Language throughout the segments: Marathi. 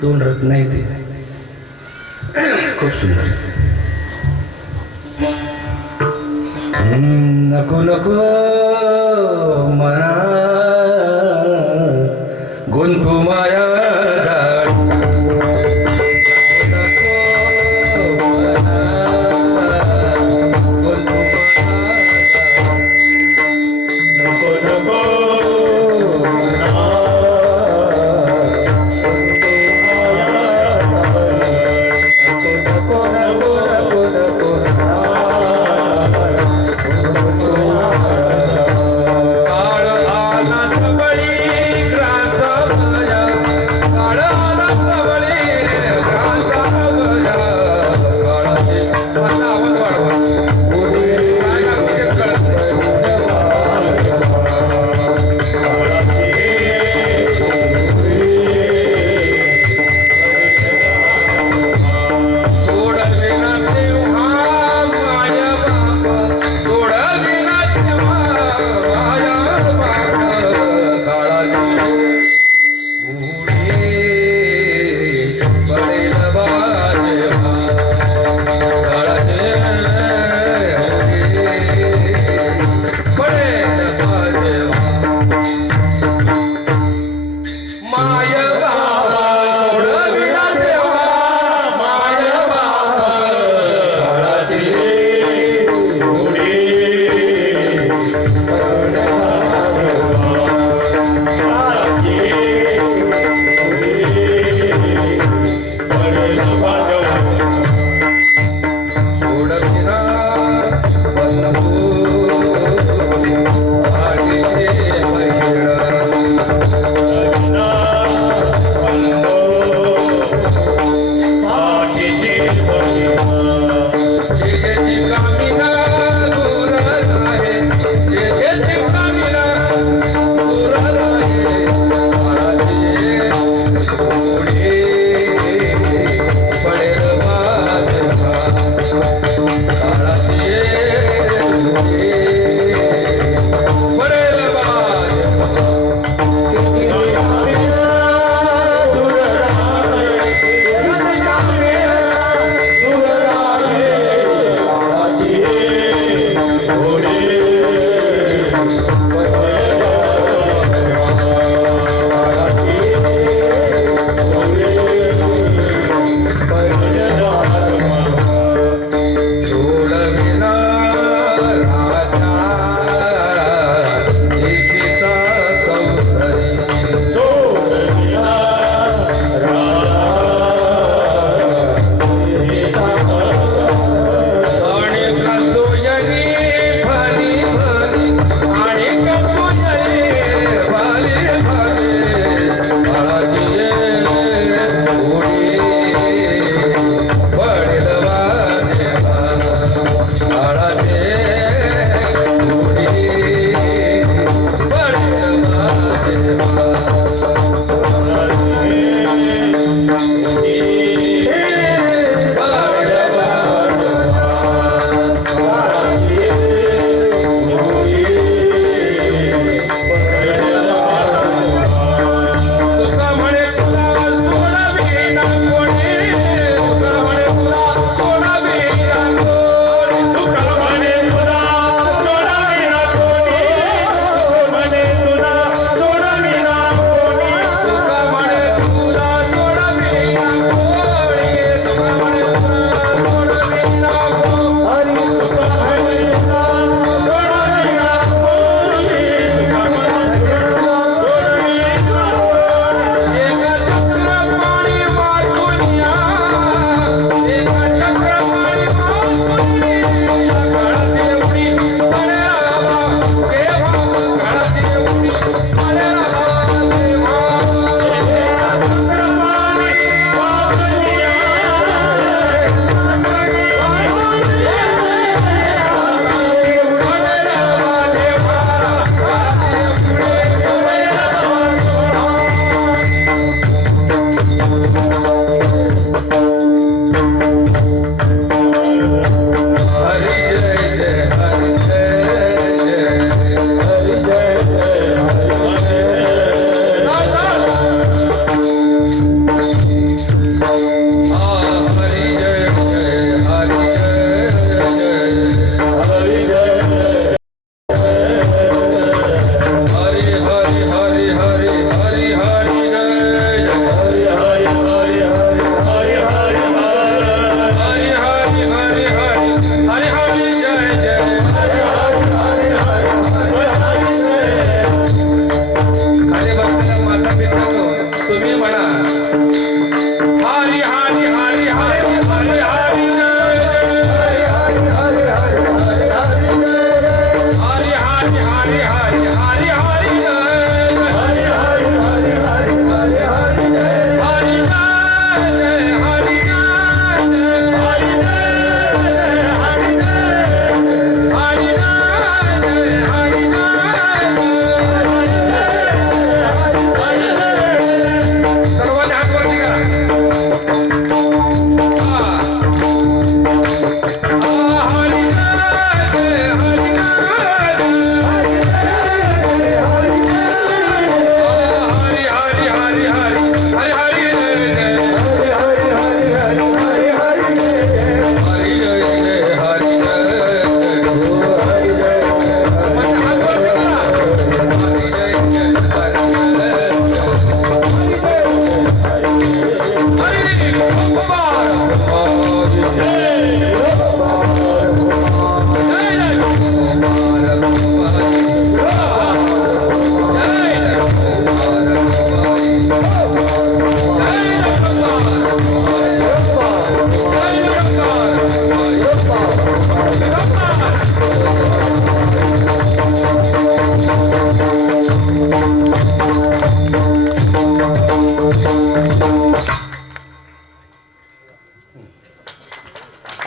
दोन रत्न आहे ते खूप सुंदर. नको नको मना गुंतू माया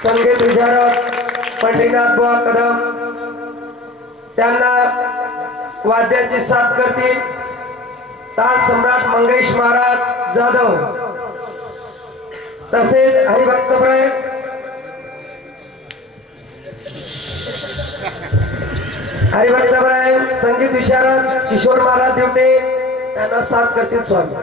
संगीत विशारद पंढरीनाथ बुवा कदम त्यांना वाद्याची साथ करतील ताल सम्राट मंगेश महाराज जाधव तसेच हरिभक्तप्राय संगीत विशारद किशोर महाराज दिवटे त्यांना साथ करतील स्वामी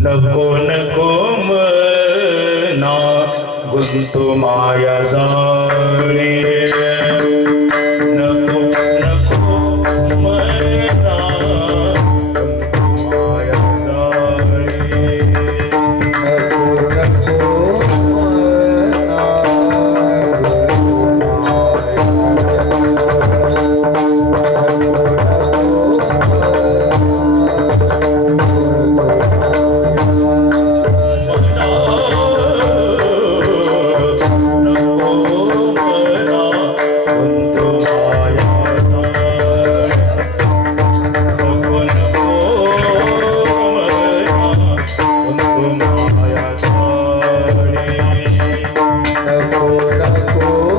नको नको मना गुंतु माया जाळी नको नको मना गुंतु माया जाळी नको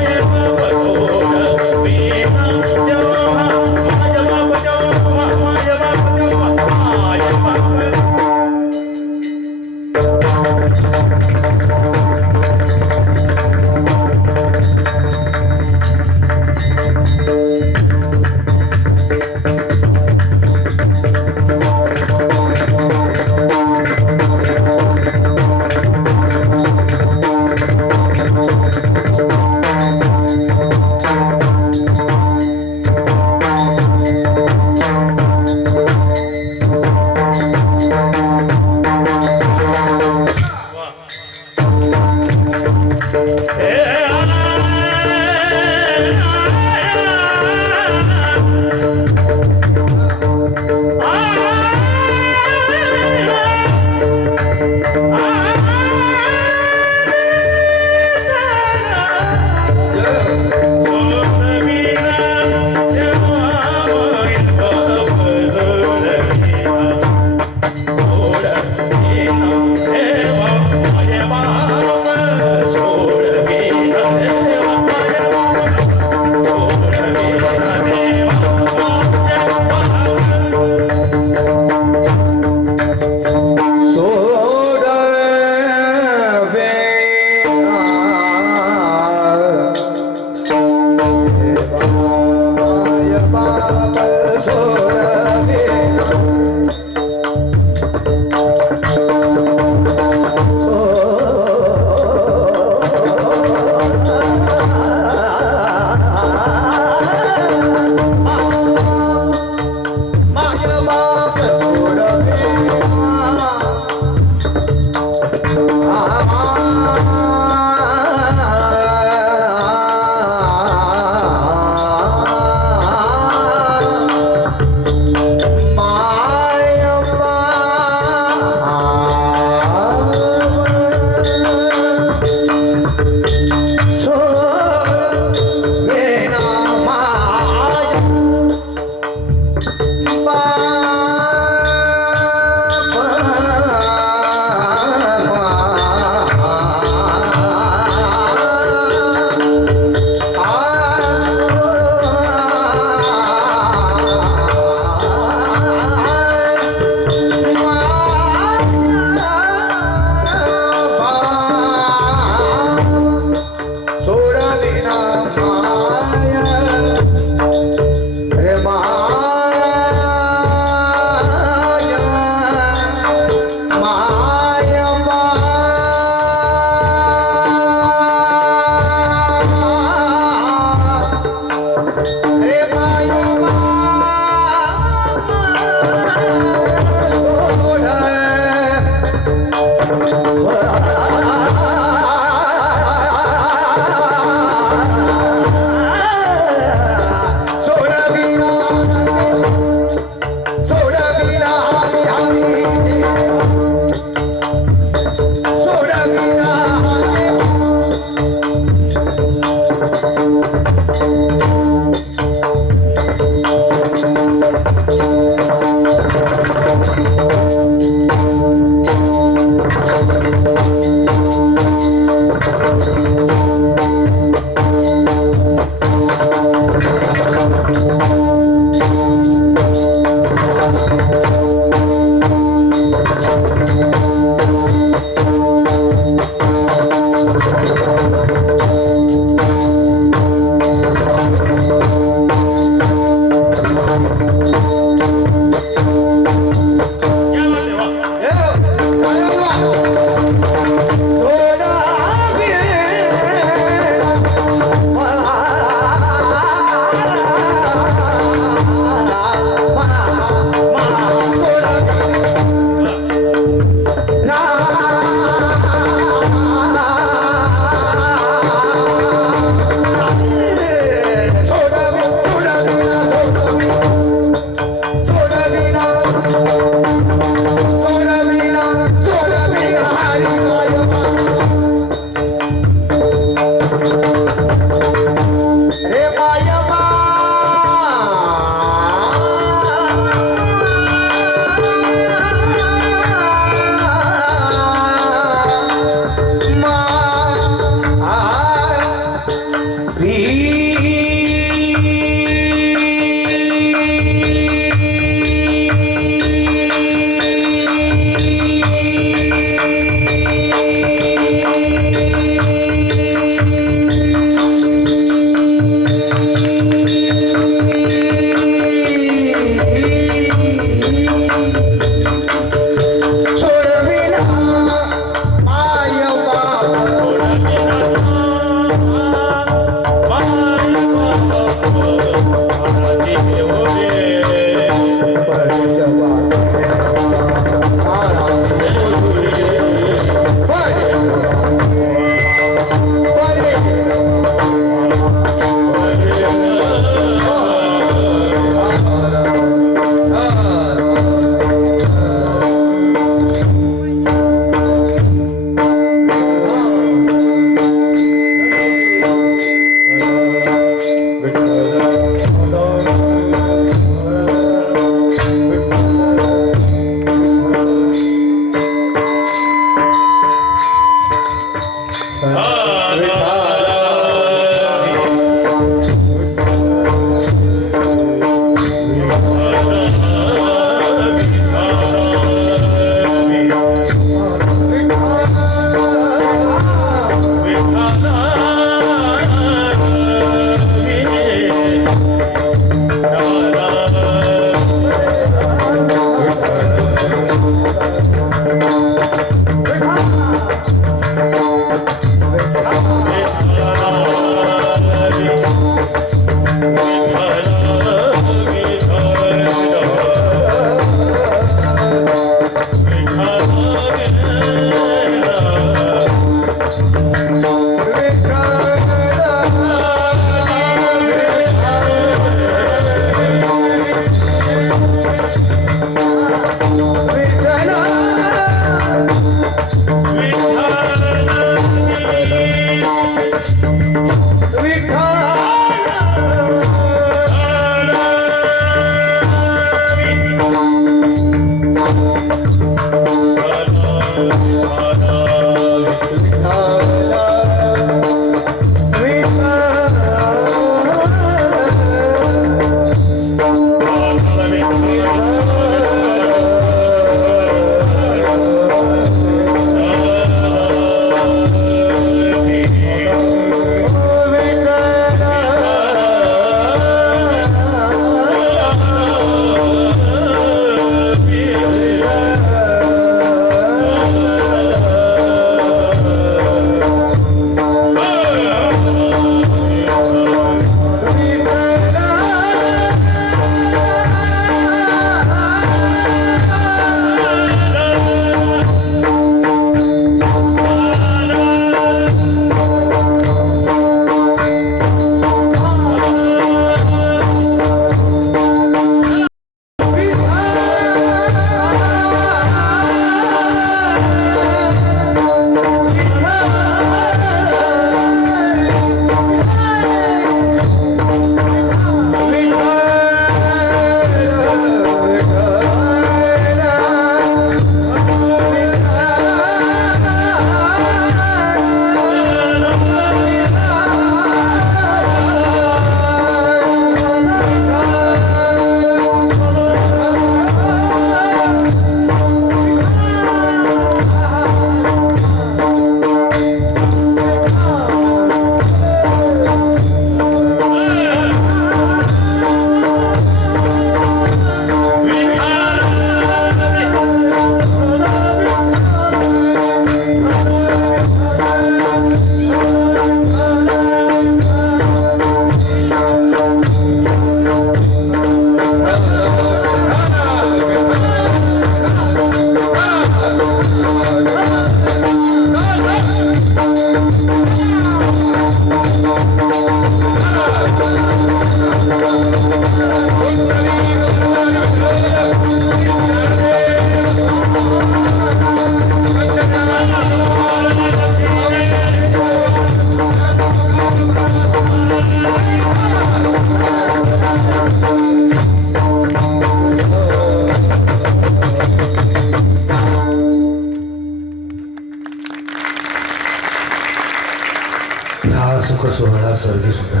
सुख सोहळा स्वर्गी सुद्धा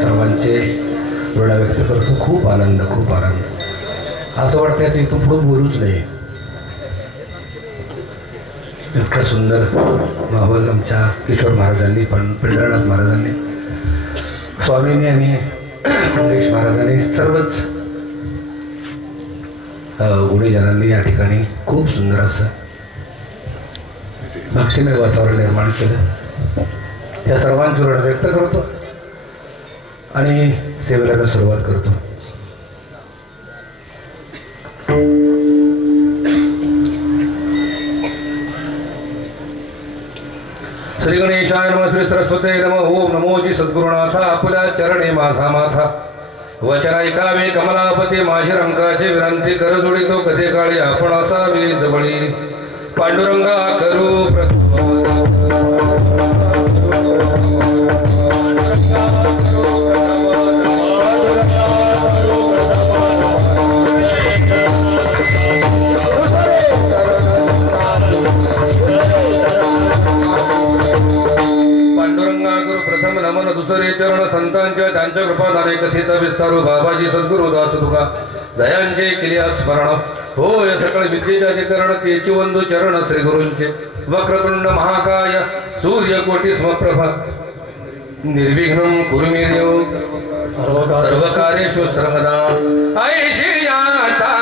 सर्वांचे वेळा व्यक्त करतो. खूप आनंद, खूप आनंद. असं वाटतं की इथून पुढं बोलूच नाही. इतकं सुंदर माहोल आमच्या किशोर महाराजांनी, पण पंढरनाथ महाराजांनी, स्वामींनी आणि मंगेश महाराजांनी, सर्वच गुणीजनांनी या ठिकाणी खूप सुंदर असं भक्तिमय वातावरण निर्माण केलं. त्या सर्वांची ऋण व्यक्त करतो आणि सेवेला सुरुवात करतो. श्री गणेशाय नमः, श्री सरस्वते नमः. ओम नमोजी सद्गुरुनाथा, आपल्या चरणे माझा माथा. वचन ऐकावे कमलापती, माझी रंगाची विनंती कर जोडितो. कधी काळी आपण असावे जवळी, पांडुरंगा करू प्रथम नमन, दुसरे चरण संतांच्या, त्यांच्या कृपादाने कथेचा विस्तारू. बाबाजी सद्गुरु दास तुका जयांचे केल्या स्मरण. हो या सकळ विद्येचे अधिकरण, तेची वंदू चरण श्री गुरूंचे. वक्रतुंड महाकाय सूर्यकोटी समप्रभा, निर्विघ्नं कुरु मे देव सर्व कार्येषु सर्वदा. ऐश्वर्याचा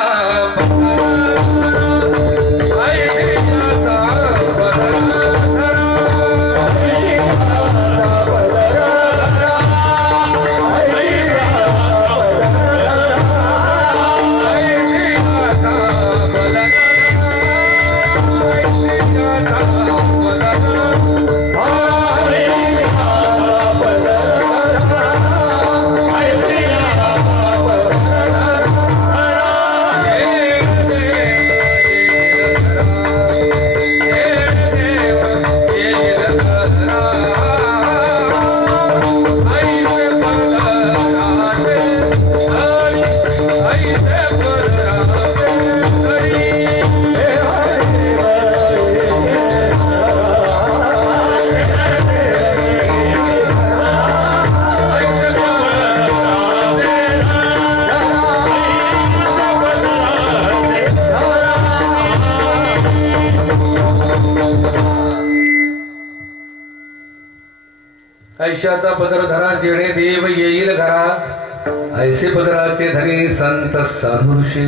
ऐशाचा पदर धरा जेणे देव येईल घरा ऐसे पदराचे धनी संत साधू ऋषी.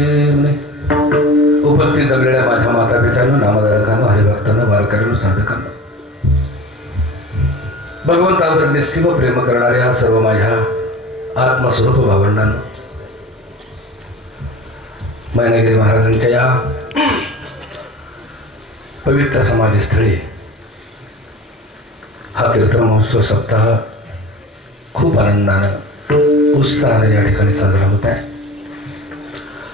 उपस्थित जमलेल्या माझ्या माता पित्यानं नामधारकांनो हरिभक्तांनो वारकऱ्यांनो साधकांनो भगवंतावर निस्सीम प्रेम करणाऱ्या सर्व माझ्या आत्मस्वरूप भावंडांनो मैनागिरी महाराजांच्या या पवित्र समाधीस्थळी हा कीर्तन महोत्सव सप्ताह खूप आनंदानं उत्साहाने या ठिकाणी साजरा होत आहे.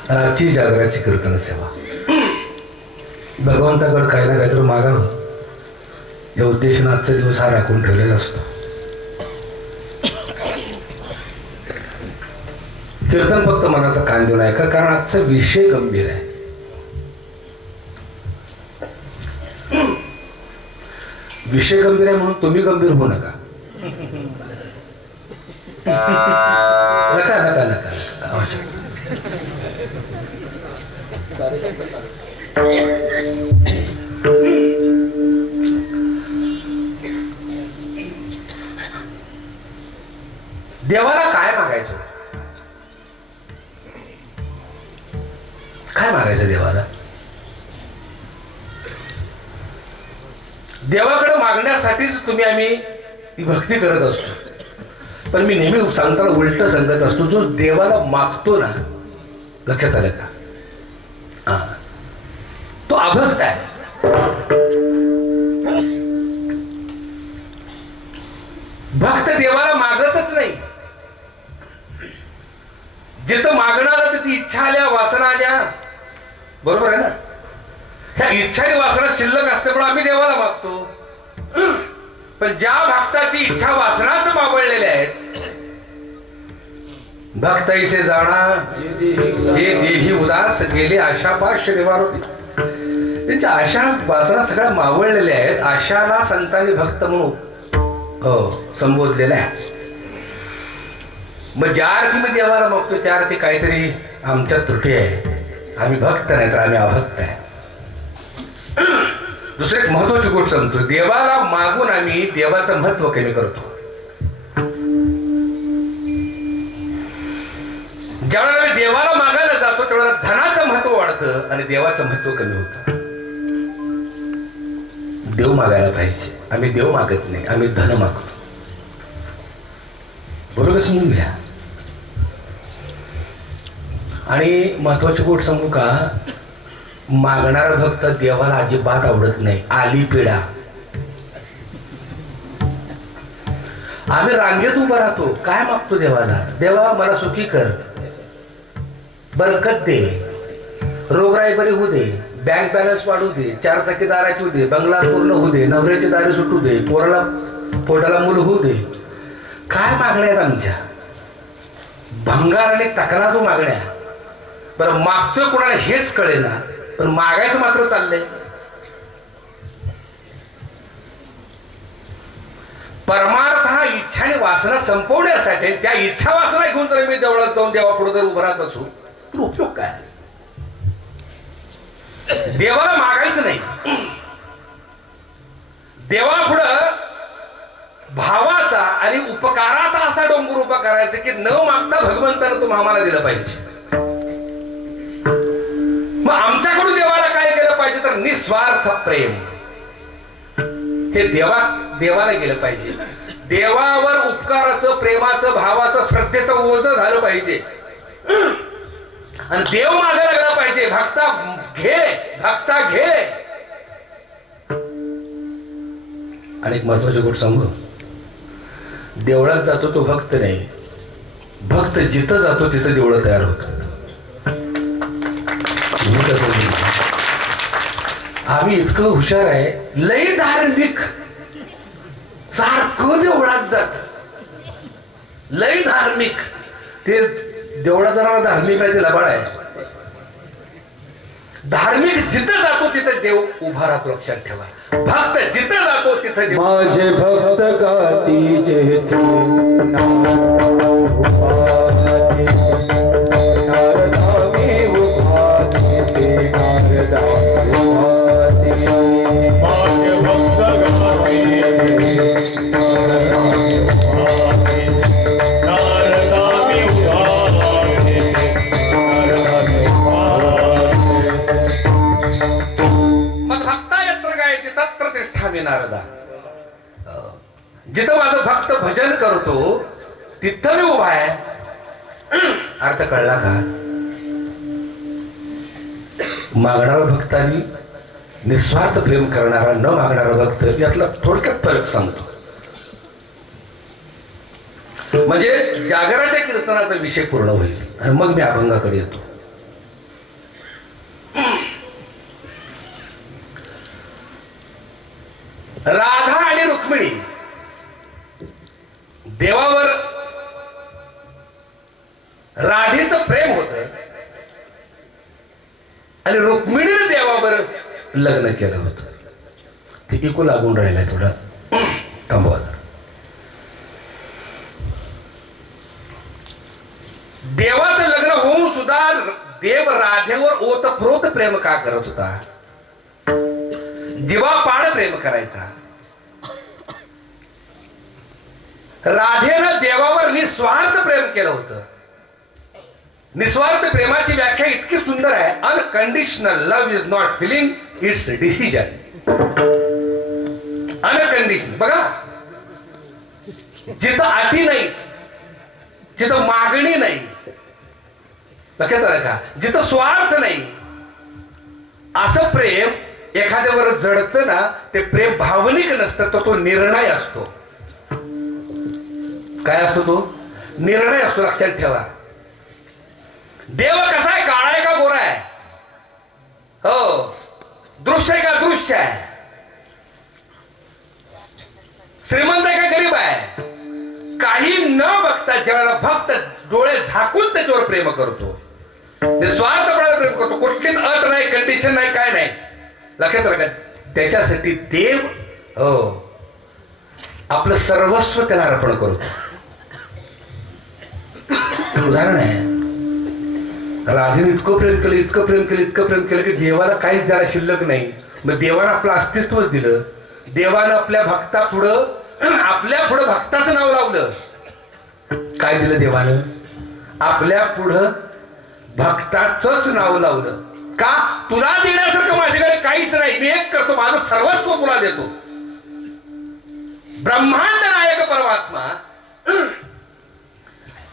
आणि आजची जागराची कीर्तन सेवा भगवंताकडे काही ना काहीतरी मागावं या उद्देशाने आजचा दिवस हा राखून ठेवलेला असतो. कीर्तन फक्त मनाचा कान देऊन ऐका, कारण आजचा विषय गंभीर आहे. विषय गंभीर आहे म्हणून तुम्ही गंभीर होऊ नका. नका नका नका नका. देवाला काय मागायचं? काय मागायचं देवाला? देवाकडे मागण्यासाठीच आम्ही ही भक्ती करत असतो. पण मी नेहमी सांगताना उलट सांगत असतो, जो देवाला मागतो ना, लक्षात आलं का, हा तो अभक्त आहे. भक्त देवाला मागतच नाही. जिथं मागणारा ती इच्छा आल्या, वासना आल्या, बरोबर आहे ना. ह्या इच्छा आणि वासना शिल्लक असल्यामुळे आम्ही देवाला मागतो. पण ज्या भक्ताची इच्छा वासनाच मावळलेल्या आहेत, भक्त ऐसे जाणा जे देही उदास गेले आशा पाश निवारोती. त्यांच्या आशा वासना सगळ्या मावळलेल्या आहेत. आशाला संतांनी भक्त म्हणून संबोधलेलं आहे. मग ज्या अर्थी मी देवाला मागतो त्या अर्थी काहीतरी आमच्या त्रुटी आहे. आम्ही भक्त नाही तर आम्ही अभक्त आहे. दुसरी एक महत्वाची गोष्ट सांगतो, देवाला मागून आम्ही देवाचं महत्व कमी करतो. ज्यावेळेला आम्ही देवाला मागायला जातो त्यावेळेला धनाचं महत्व वाढतं आणि देवाचं महत्व कमी होतं. देव मागायला पाहिजे. आम्ही देव मागत नाही, आम्ही धन मागतो. बरोबर समजून घ्या. आणि महत्वाची गोष्ट सांगू का, मागणारा भक्त देवाला अजिबात आवडत नाही. आली पिढा. आम्ही रांगेत उभा राहतो, काय मागतो देवाला? देवा मला सुखी कर, बरकत दे, रोगराई बरी होऊ दे, बँक बॅलन्स वाढू दे, 4 चाकी दाराची होऊ दे, बंगला पूर्ण होऊ दे, नवऱ्याची दारे सुटू दे, पोटाला मूल होऊ दे. काय मागण्यात आमच्या? भंगार आणि तक्रारू मागण्या. बरं मागतोय कोणाला हेच कळेना, पण मागायचं मात्र चाललंय. परमार्थ हा इच्छा आणि वासना संपवण्यासाठी, त्या इच्छा वासना घेऊन जर मी देवळात जाऊन देवापुढे जर उभं राहत असू तर उपयोग काय? देवाला मागायचं नाही. देवापुढं भावाचा आणि उपकाराचा असा डोंगर उभा करायचा की न मागता भगवंतानं तुम्ही आम्हाला दिलं पाहिजे. मग आमच्याकडून देवाला काय केलं पाहिजे तर निस्वार्थ प्रेम. हे देवाला गेलं पाहिजे. देवावर उपकाराचं, प्रेमाचं, भावाचं, श्रद्धेचं ओझं झालं पाहिजे. आणि देव मागे लागला पाहिजे. भक्ता घे. आणि एक महत्वाची गोष्ट सांगू, देवळात जातो तो भक्त नाही, भक्त जिथं जातो तिथं देवळं तयार होतं. आम्ही इतकं हुशार आहे, लय धार्मिक, सारखं देवळात जात, लय धार्मिक. ते देवळात जाणारा धार्मिक आहे, ते लबाड आहे. धार्मिक जिथं जातो तिथं देव उभा राहतो, लक्षात ठेवा. भक्त जिथं जातो तिथं देव. माझे भक्त गाती जेथे माझे भक्त गाती मग भक्ता यत्र गायते तत्र तिष्ठामि नारदा. जिथं माझं भक्त भजन करतो तिथं मी उभा आहे. अर्थ कळला का? मागणारा भक्तानी निस्वार्थ प्रेम करणारा न मागणारा भक्त यातला थोडक्यात फरक सांगतो. म्हणजे जागराच्या कीर्तनाचा विषय पूर्ण होईल आणि मग मी अभंगाकडे येतो. राधा आणि रुक्मिणी देवावर राधेचं प्रेम होत आणि रुक्मिणीने देवावर लग्न केलं होतं. ते इकू लागून राहिलाय थोडा थांबवा. देवाचं लग्न होऊन सुद्धा देव राधेवर ओतप्रोत प्रेम का करत होता? जीवापाड प्रेम करायचा. राधेनं देवावर निस्वार्थ प्रेम केलं होतं. निस्वार्थ प्रेमाची व्याख्या इतकी सुंदर आहे. Unconditional love is not feeling, it's decision. Unconditional बघा, जिथं अटी नाहीत, जिथं मागणी नाही, लक्षात आलं का? जिथं स्वार्थ नाही, असं प्रेम एखाद्यावर जडतं ना, ते प्रेम भावनिक नसतं, तो निर्णय असतो. काय असतो तो? निर्णय असतो. लक्षात ठेवा. देव कसा आहे? काळा आहे का गोरा आहे? हो. दृश्य आहे का दृश्य आहे? श्रीमंत आहे का गरीब आहे? काही न बघता ज्यावेळेला भक्त डोळे झाकून त्याच्यावर प्रेम करतो, निस्वार्थपणाने प्रेम करतो, कुठलीच अट नाही, कंडिशन नाही, काय नाही. लक्षात राखा, त्याच्यासाठी देव हो आपलं सर्वस्व त्याला अर्पण करतो. उदाहरण आहे, राधेने इतकं प्रेम केलं, इतकं प्रेम केलं, इतकं प्रेम केलं की देवाला काहीच द्यायला शिल्लक नाही. मग देवानं आपलं अस्तित्वच दिलं. देवानं आपल्या पुढं भक्ताचं नाव लावलं. काय दिलं देवानं? आपल्या पुढं भक्ताचंच नाव लावलं. का? तुला देण्यासारखं माझ्याकडे काहीच नाही, मी एक करतो, माझं सर्वस्व तुला देतो. ब्रह्मांड नायक परमात्मा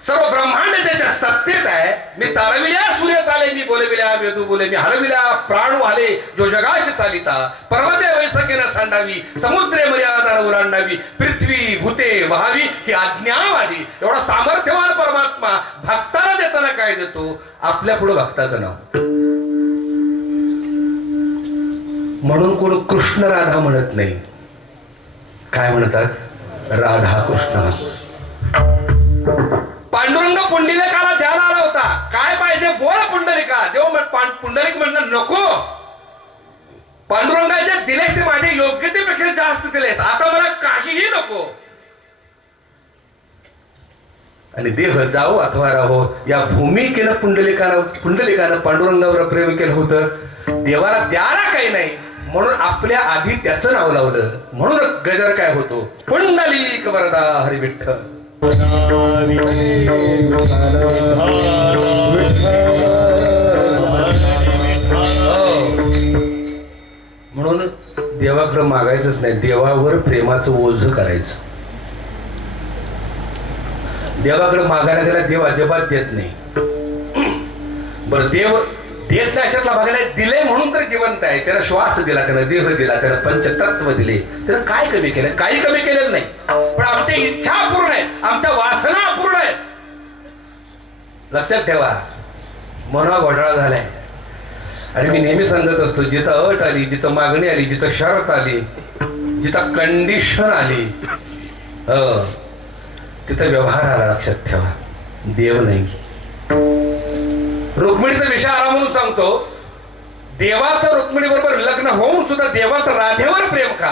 सर्व ब्रह्मांड त्याच्या सत्तेत आहे. मी चालविल्या सूर्य चाले, मी बोलविल्या वेदू बोले, मी हरविल्या प्राणू आले जो जगाशी चालिता. पर्वते वैसकेनं सांडावी, समुद्रे मर्यादा ओलांडावी, पृथ्वी भूते व्हावी ही आज्ञा माझी. एवढा सामर्थ्यवान परमात्मा भक्ताला देताना काय देतो? आपल्या पुढे भक्ताचं नाव. म्हणून कोण कृष्ण राधा म्हणत नाही. काय म्हणतात? राधा कृष्ण. पांडुरंग पुंडलिकाला द्यायला आला होता. काय पाहिजे बोल पुंडलिका. देव पुंडलिक म्हणलं नको. पांडुरंगाचे दिलेस ते माझ्या योग्यतेपेक्षा जास्त दिलेस, आता मला काहीही नको. आणि देह जाओ अथवा राहो या भूमिकेनं पुंडलिकानं पांडुरंगावर प्रेम केलं होतं. देवाला द्यायला काही नाही म्हणून आपल्या आधी त्याचं नाव लावलं. म्हणून गजर काय होतो? पुंडलिक वरदा हरी विठ्ठल. म्हणून देवाकडे मागायचंच नाही, देवावर प्रेमाचं ओझं करायचं. देवाकडे मागायला गेला देव अजिबात देत नाही. बरं, देव देत नाही अशातला भागाला दिले म्हणून तर जिवंत आहे. त्याला श्वास दिला, त्याला देह दिला, त्याला पंचतत्व दिले. त्याला काय कमी केलं? काही कमी केलेलं नाही. पण आमच्या इच्छा अपूर्ण आहेत, आमच्या वासना अपूर्ण आहेत. लक्षात ठेवा, मना घोटाळा झालाय. आणि मी नेहमी सांगत असतो, जिथं अट आली, जिथं मागणी आली, जिथं शर्त आली, जिथं कंडिशन आली, तिथं व्यवहार आला. लक्षात ठेवा, देव नाही. रुक्मिणीचा विषय आला म्हणून सांगतो. देवाचं रुक्मिणी बरोबर लग्न होऊन सुद्धा देवाचं राधेवर प्रेम का?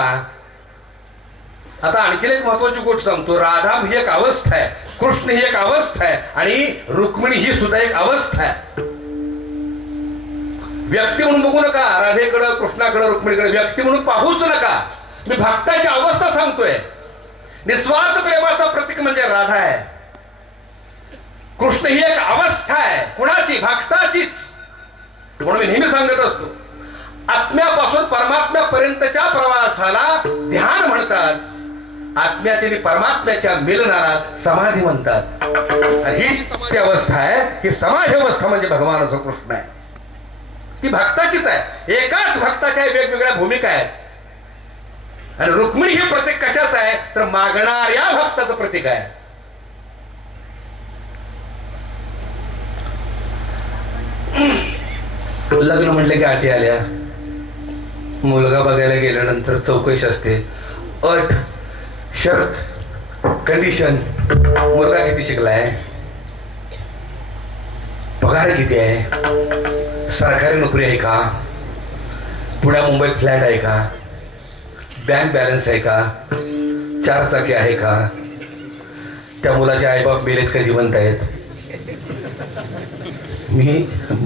आता आणखी एक महत्वाची गोष्ट सांगतो. राधा ही एक अवस्था आहे, कृष्ण ही एक अवस्था आहे, आणि रुक्मिणी ही सुद्धा एक अवस्था आहे. व्यक्ती म्हणून बघू नका. राधेकडं, कृष्णाकडं, रुक्मिणीकडे व्यक्ती म्हणून पाहूच नका. मी भक्ताची अवस्था सांगतोय. निस्वार्थ प्रेमाचं प्रतीक म्हणजे राधा आहे. कृष्ण ही एक अवस्था आहे, कुणाची? भक्ताचीच. म्हणून मी नेहमी सांगत असतो, आत्म्यापासून परमात्म्यापर्यंतच्या प्रवासाला ध्यान म्हणतात, आत्म्याच्या आणि परमात्म्याच्या मिलनाला समाधी म्हणतात. ही जी अवस्था आहे, ही समाधी अवस्था म्हणजे भगवानाचा कृष्ण आहे. ती भक्ताचीच आहे. एकाच भक्ताच्या वेगवेगळ्या भूमिका आहेत. आणि रुक्मिणी हे प्रतीक कशाच आहे? तर मागणाऱ्या भक्ताचं प्रतीक आहे. लग्न म्हणले की अटी आल्या. मुलगा बघायला गेल्यानंतर चौकशी असते, अट, शर्त, कंडिशन. मुलगा किती शिकलाय, पगार किती आहे, सरकारी नोकरी आहे का, पुण्या मुंबईत फ्लॅट आहे का, बँक बॅलन्स आहे का, 4 चाकी आहे का, त्या मुलाचे आईबाप मेलेत का जिवंत आहेत.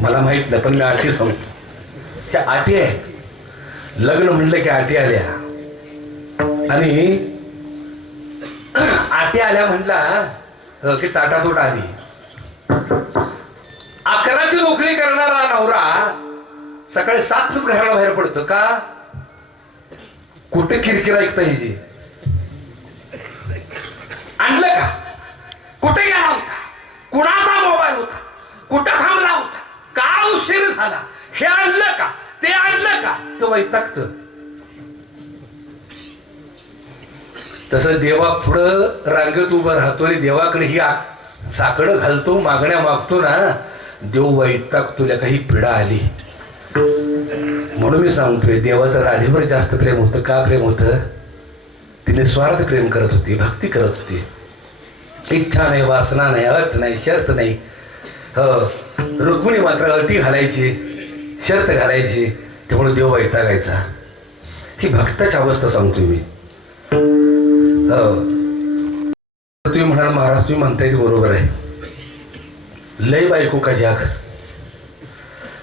मला माहित नाही, पण मी अटी सांगतो. त्या अटी आहेत. लग्न म्हणलं की अटी आल्या. आणि अटी आल्या म्हणला की ताटातूट आली. 11ची नोकरी करणारा नवरा सकाळी 7 घराला बाहेर पडतो का? कुठे किरकिर ऐकता हिची? आणलं का? कुठे गेला होता? कुणाचा मोबाईल होता? कुठं थांबला होता? का उशीर झाला? हे आणलं का? ते आणलं का? तो वैतागत. तसं देवा पुढं रांगेत उभं राहतो आणि देवाकडे ही साकडं घालतो, मागण्या मागतो ना, देव वैतागतो. तुला काही पिढा आली. म्हणून मी सांगतोय, देवाचं राधेवर जास्त प्रेम होतं. का प्रेम होतं? तिने स्वार्थ प्रेम करत होती, भक्ती करत होती. इच्छा नाही, वासना नाही, अट नाही, शर्त नाही. रुक्मिणी मात्र अटी घालायची, शर्त घालायची. त्यामुळे देव वैतागायचा. ही भक्ताची अवस्था सांगतोय मी. तुम्ही म्हणाल महाराज, तुम्ही म्हणताय बरोबर आहे. लय बायको का जाग.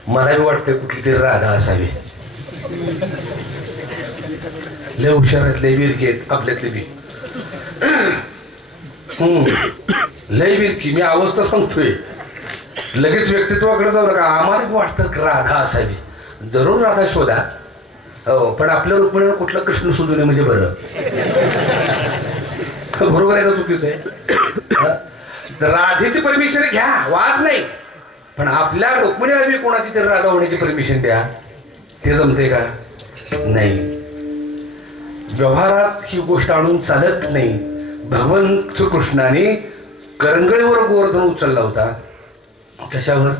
मला बी वाटतंय कुठली तरी राधा असावी. लय हुशारातले विरकेत आपल्यातले बी. लय विरकी. मी अवस्था सांगतोय, लगेच व्यक्तित्वाकडे जाऊ नका. आम्हाला वाटतं राधा असावी. जरूर राधा शोधा. हो, पण आपल्या रुक्मिणीवर कुठला कृष्ण शोधू नये म्हणजे बरं. बरोबर आहे का चुकीचं आहे? राधेची परमिशन घ्या, वाद नाही. पण आपल्या रुक्मिणीला बी कोणाची तरी राधा होण्याची परमिशन द्या. ते जमते का? नाही. व्यवहारात ही गोष्ट आणून चालत नाही. भगवान श्रीकृष्णाने करंगळीवर गोवर्धन उचलला होता. कशावर?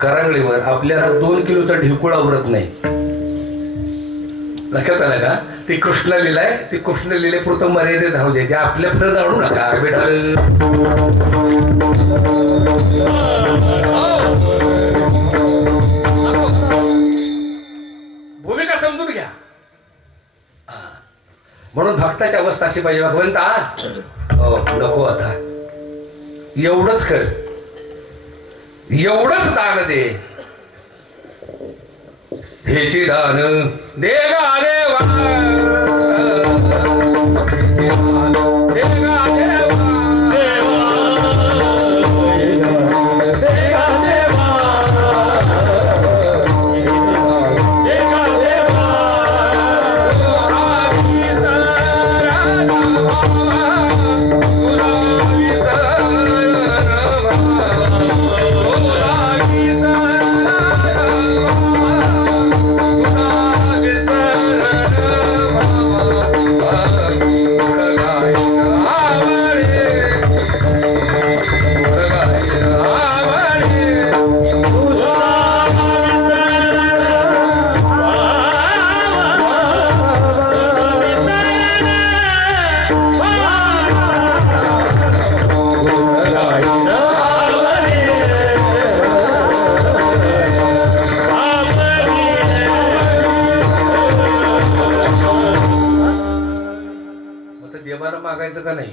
करंगळीवर. आपल्याला 2 किलोचा ढिवकुळा उरत नाही. लक्षात आलं का? ती कृष्ण लिलाय, ती कृष्ण लिले पुरतं मर्यादेत राहू दे. ते आपल्या पुढे जाणू नका बेटा. भूमिका समजून घ्या. म्हणून भक्ताची अवस्था अशी पाहिजे. भगवंता, हो नको आता, एवढंच कर, एवढंच दान दे. हेची दान दे गा देवा, दे गा देवा, देवाला मागायचं का नाही?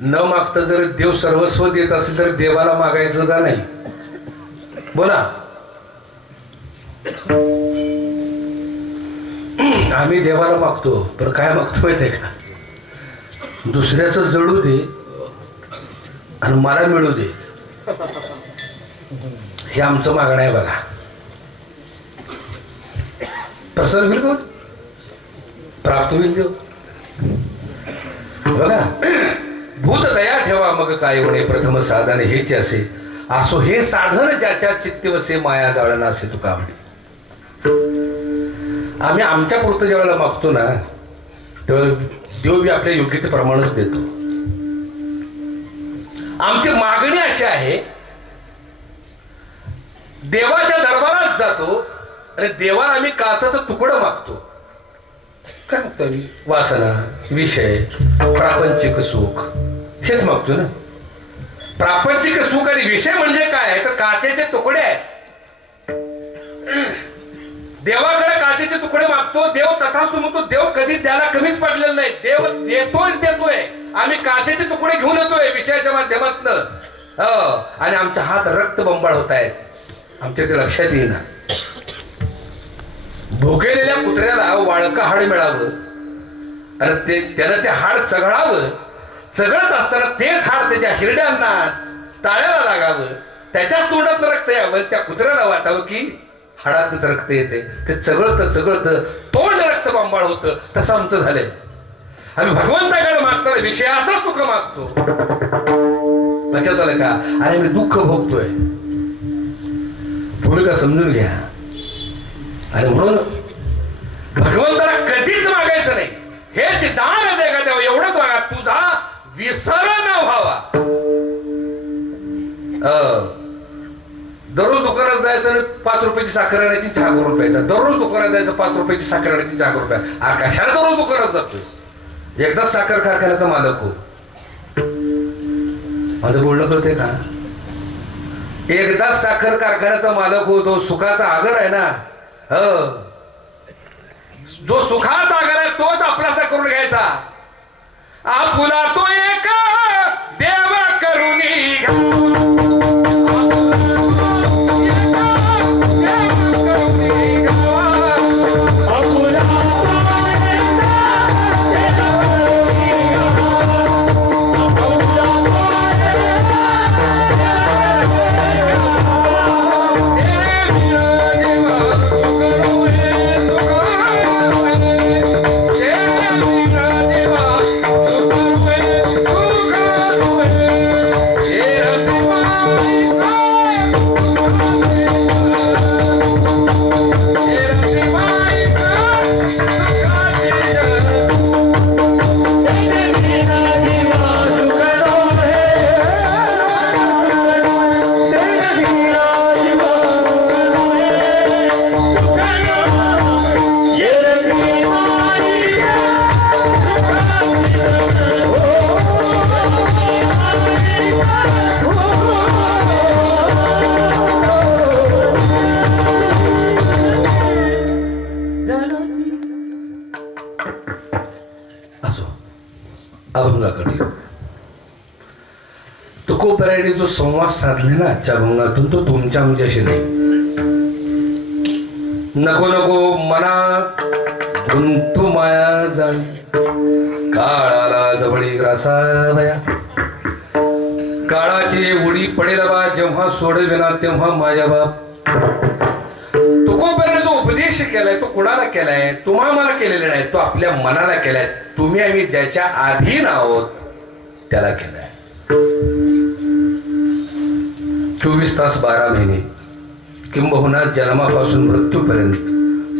न मागता जर देव सर्वस्व देत असेल तर देवाला मागायचं का नाही? बोला. आम्ही देवाला मागतो, पण काय मागतो माहितीये का? दुसऱ्याचं जळू दे आणि मला मिळू दे, हे आमचं मागणं आहे बघा. प्रसन्न होईल कोण? प्राप्त होईल देव. बघा, भूत दया ठेवा मग काय म्हणे, प्रथम साधन हेच असे, असो हे साधन ज्याच्या चित्ते वसे, माया जाळणं असे तुका म्हणे. आम्ही आमच्या पुरतं ज्यावेळेला मागतो ना, त्यावेळेला देव बी आपल्या योग्यतेप्रमाणेच देतो. आमची मागणी अशी आहे, देवाच्या दरबारात जातो आणि देवाला आम्ही काचाचं तुकडं मागतो. काय मागतो आम्ही? वासना, विषय, प्रापंचिक सुख, हेच मागतो ना. प्रापंचिक सुख आणि विषय म्हणजे काय? तर काचेचे तुकडे आहेत. देवाकडे काचेचे तुकडे मागतो, देव तथास्तु म्हणतो. देव कधी त्याला कमीच पडलेलं नाही, देव देतोय. आम्ही काचेचे तुकडे घेऊन येतोय विषयाच्या माध्यमातून, आणि आमच्या हात रक्त बंबाळ होत आहेत. आमच्या ते लक्षात येईना. भुकेलेल्या कुत्र्याला वाळकं हाड मिळावं आणि त्यानं ते हाड चघळावं. चघळत असताना तेच हाड त्याच्या हिरड्यांना, टाळ्याला लागावं, त्याच्याच तोंडात रक्त यावं. त्या कुत्र्याला वाटावं की हाडातच रक्त येते. ते चघळत तोंड रक्त बंबाळ होतं. तसं आमचं झालंय. आम्ही भगवंताकडे मागतो, विषयाचा सुख मागतो. लक्षात आलं का? आणि आम्ही दुःख भोगतोय. भूमिका समजून घ्या. आणि म्हणून भगवंताला कधीच मागायचं नाही. हेच दान दे का तेव्हा एवढंच मागा, तुझा विसर न व्हावा. दररोज दुकानात जायचं आणि 5 रुपयाची साखर आणायची, चहा करून प्यायचा. दररोज दुकानात जायचं, 5 रुपयाची साखर आणायची, चहा करून प्यायचा. कशाला दररोज दुकानात जातोय? एकदाच साखर कारखान्याचा मालक हो. माझं बोलणं कळतंय का? एकदाच साखर कारखान्याचा मालक होतो. सुखाचा आगर आहे ना, जो सुखाचा आगर आहे तोच आपलासा करून घ्यायचा. आपुला तो एक देव करुणी अभंगाकडे तुकोबराने जो संवाद साधले ना आजच्या अभंगातून, तो तुमच्या आमच्याशी नाही. नको नको मनात गुंतू माया जाणी, काळाला जवळी ग्रासावया. काळाची उडी पडेल बा, जेव्हा सोडविना तेव्हा माझ्या बाप. तुकोबराने जो उपदेश केलाय तो कुणाला केलाय? तुम्हा मला केलेला नाही, तो आपल्या मनाला केलाय. तुम्ही आम्ही ज्याच्या अधीन आहोत त्याला केलाय. 24 तास 12 महिने किंबहुना जन्मापासून मृत्यूपर्यंत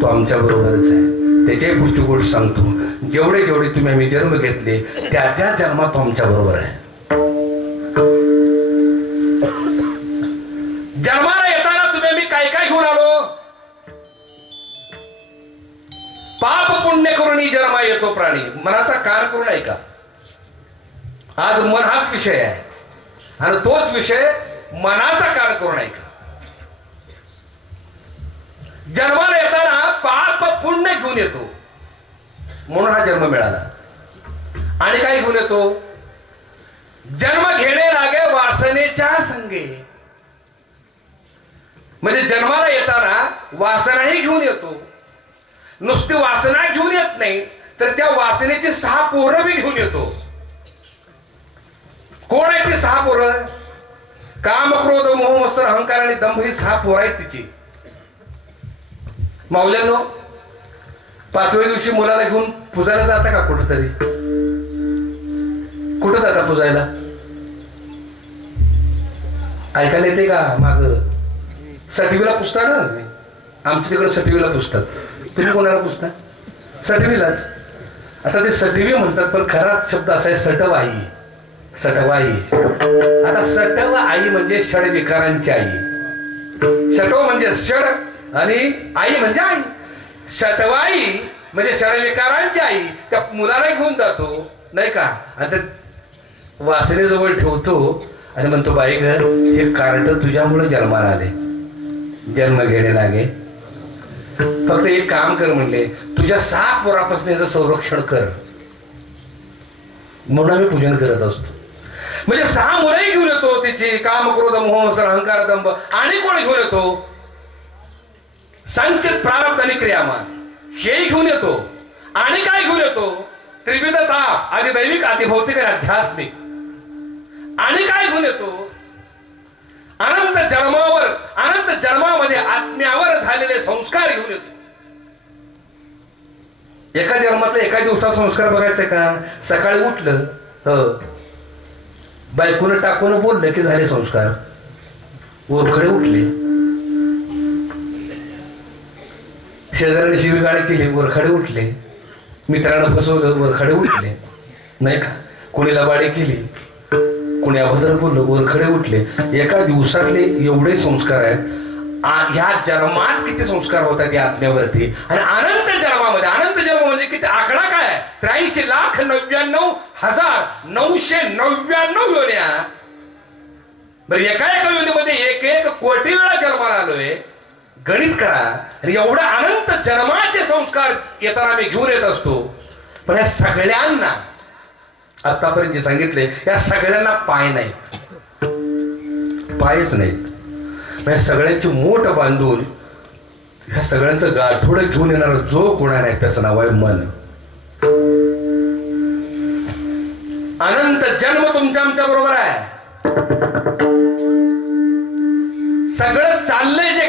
तो आमच्या बरोबरच आहे. त्याच्याही पुढची गोष्ट सांगतो, जेवढे जेवढे तुम्ही आम्ही जन्म घेतले त्या त्या जन्मात तो आमच्या बरोबर आहे. जन्माला येताना तुम्ही आम्ही काय काय घेऊन आलो? पाप पुण्य करून जन्मा येतो प्राणी. मनाचा कार करून ऐका. आज मन हाच विषय आहे आणि तोच विषय मनाचा कार करून ऐका. जन्माला येताना पाप पुण्य घेऊन येतो, म्हणून हा जन्म मिळाला. आणि काय घेऊन येतो? जन्म घेणे लागे वासनेच्या संगे. म्हणजे जन्माला येताना वासनाही घेऊन येतो. नुसती वासना घेऊन येत नाही, तर त्या वासनेची 6 पोरं बी घेऊन येतो. कोण आहे ती 6 पोरं? काम, क्रोध, मोह, मत्सर, अहंकार आणि दंभ ही 6 पोरं आहेत तिची. माऊल्यांनो, 5व्या दिवशी मुलाला घेऊन पुजायला जाता का कुठंतरी? कुठं जाता पुजायला? ऐकायला येते का? माग सटवीला पुसता ना, आमच्या तिकडे सटवीला पुसतात. तुम्ही कोणाला पुसता? सटवीलाच. आता ते सटवी म्हणतात, पण खरा शब्द असा आहे सटवाई. सटवाई. आता सटव आई म्हणजे षड विकारांची आई. सटव म्हणजे षड आणि आई म्हणजे आई. सटवाई म्हणजे षड विकारांची आई. त्या मुलाला घेऊन जातो नाही का, आता वासनेजवळ ठेवतो आणि म्हणतो, बाई ग, हे कार्ट तुझ्यामुळे जन्माला आले, जन्म घेणे लागे. फक्त एक काम कर म्हणले, तुझ्या 6 पोरापासून याचं संरक्षण कर. म्हणून आम्ही पूजन करत असतो. म्हणजे 6 मुलंही घेऊन येतो तिची. काम, क्रोध, मोह, मत्सर, अहंकार, दंभ. आणि कोण घेऊन येतो? संचित, प्रारब्ध आणि क्रियामान हेही घेऊन येतो. आणि काय घेऊन येतो? त्रिविध ताप, आधी दैविक, आधी भौतिक आणि आध्यात्मिक. आणि काय घेऊन येतो? अनंत जन्मावर, अनंत जन्मामध्ये आत्म्यावर झालेले संस्कार घेऊन येतो. एका जन्मातला एका दिवसात संस्कार बघायचे का? सकाळी उठलं, बायकोनं टाकून बोललं की झाले संस्कार. वरखडे उठले, शेजाऱ्याने शिवीगाळी केली, वरखडे उठले. मित्रांना फसवलं, वरखडे उठले नाही का. कोणी लबाडी केली, कोणी अभद्र बोललं, वरखडे उठले. एका दिवसातले एवढे संस्कार आहेत. ह्या जन्मात किती संस्कार होतात या आत्म्यावरती. आणि अनंत जन्मामध्ये, अनंत जन्म म्हणजे किती? आकडा काय? 83,99,999 योन्या. बरं, एका योनीमध्ये 1 कोटी वेळा जन्माला आलोय. गणित करा. आणि एवढा अनंत जन्माचे संस्कार येताना आम्ही घेऊन येत असतो. पण या सगळ्यांना आतापर्यंत जे सांगितले, या सगळ्यांना पाय नाहीत, पायच नाहीत. म्हणजे सगळ्यांची मोठ बांधून ह्या सगळ्यांचं गाठोडं घेऊन येणार जो कोणा नाही, त्याचं नाव आहे मन. अनंत जन्म तुमच्या आमच्या बरोबर आहे. सगळं चाललंय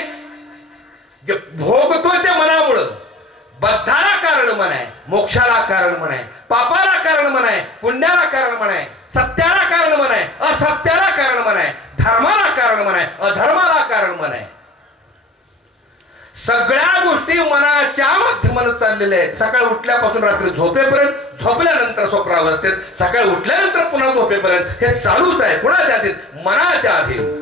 जे भोगतोय ते मनामुळं. बद्धाला कारण मन आहे, मोक्षाला कारण मन आहे, पापाला कारण मन आहे, पुण्याला कारण मन आहे, सत्याला कारण मन आहे, असत्याला कारण मन आहे, धर्माला कारण मन आहे, अधर्माला कारण मन आहे. सगळ्या गोष्टी मनाच्या माध्यमानं चाललेल्या आहेत. सकाळी उठल्यापासून रात्री झोपेपर्यंत, झोपल्यानंतर स्वप्नावस्थेत, सकाळी उठल्यानंतर पुन्हा झोपेपर्यंत हे चालूच आहे. कुणाच्या अधीन? मनाच्या अधीन.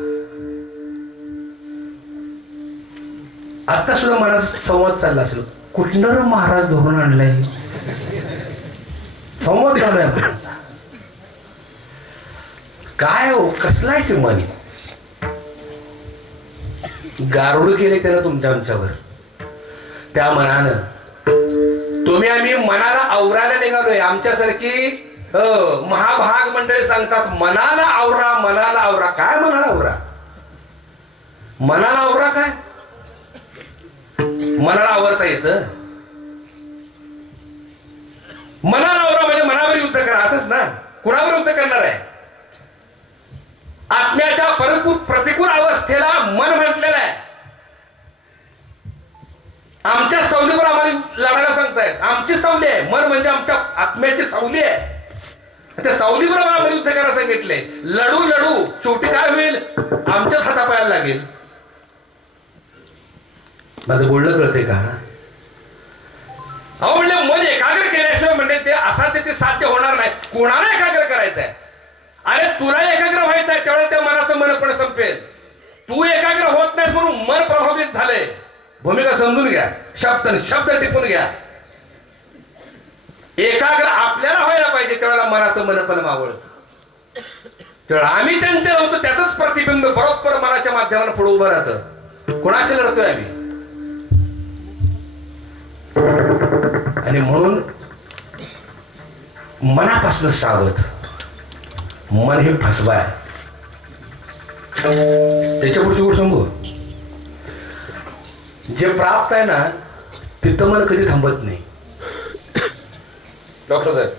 आता सुद्धा मनाचा संवाद चालला असेल, कुठणार महाराज धरून आणलाय, संवाद चालू आहे मनाचा. काय हो, कसला आहे ते मन? गारुड केले त्यानं तुमच्या आमच्यावर. त्या मनानं तुम्ही आम्ही मनाला आवरायला निघालोय. आमच्यासारखी महाभाग मंडळी सांगतात, मनाला आवरा, मनाला आवरा. काय मनाला आवरा? मनाला आवरा काय? मनाला आवरता येतं? मनाला आवरा म्हणजे मनावर युद्ध करा असंच ना. कुणावर युद्ध करणार आहे? आत्म्याच्या प्रतिकूल अवस्थेला मन म्हटलेलं आहे. आमच्या सावलीवर आम्हाला लढायला सांगतायत. आमची सावली आहे मन, म्हणजे आमच्या आत्म्याची सावली आहे. त्या सावलीवर आम्हाला युद्ध करायला सांगितले. लढू लढू शेवटी काय होईल? आमच्याच हातापायाला लागेल. माझं बोलणं कळते का? अहो म्हणले मन एकाग्र केल्याशिवाय म्हणजे ते असा ते साध्य होणार नाही. कोणाला एकाग्र करायचं आहे? अरे तुला एकाग्र व्हायचं आहे, तेवढं त्या मनाचं मनपण संपेल. तू एकाग्र होत नाहीस म्हणून मन प्रभावित झालंय. भूमिका समजून घ्या, शब्द टिपून घ्या. एकाग्र आपल्याला व्हायला पाहिजे, तेवढ्याला मनाचं मनपण मावळत. तेवढं आम्ही चंचल होतो, त्याच प्रतिबिंब बरोबर मनाच्या माध्यमाने पुढे उभं राहतं. कोणाशी लढतोय आम्ही? आणि म्हणून मनापासून सावध. मन हे फसवा आहे. त्याच्या पुढची गोष्ट सांगू. जे प्राप्त आहे ना तिथं मन कधी थांबत नाही. डॉक्टर साहेब,